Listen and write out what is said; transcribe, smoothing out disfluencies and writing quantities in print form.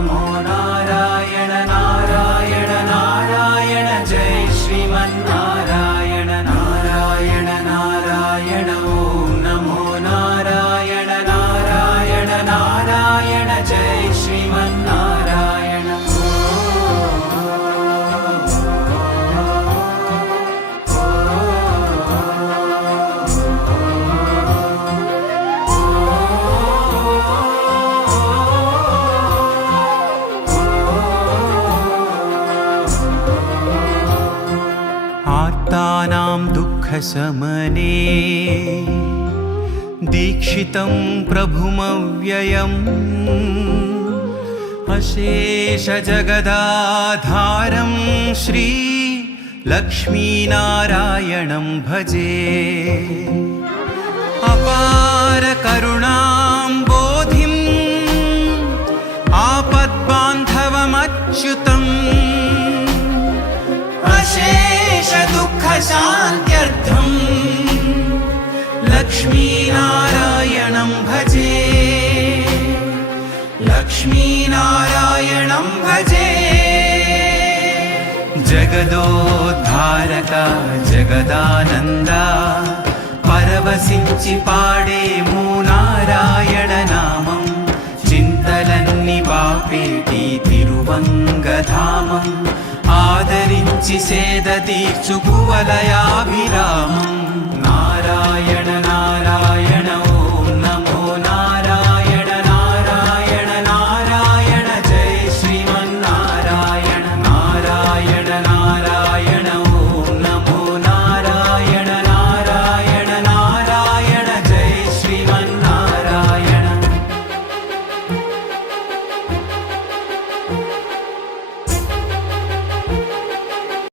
नमो नारायण नारायण नारायण जय श्रीमन्नारायण नारायण नारायण ॐ नमो नारायण नारायण नारायण जय श्रीमन्नारायण आर्तानां दुःखशमने दीक्षितं प्रभुमव्ययम् अशेषजगदाधारं श्री लक्ष्मीनारायणं भजे अपार करुणां बोधिं आपद्बान्धवमच्युतम् अशेष दुःख शान्त्यर्थं लक्ष्मीनारायणं भजे लक्ष्मीनारायणं भजे जगदोद्धारक जगदानन्दा परवशिंचि पाडेमु नारायण नामं చింతలన్ని బాపేటి తిరువంగధామం ఆదరించి సేద తీర్చుకువలయాభిరామం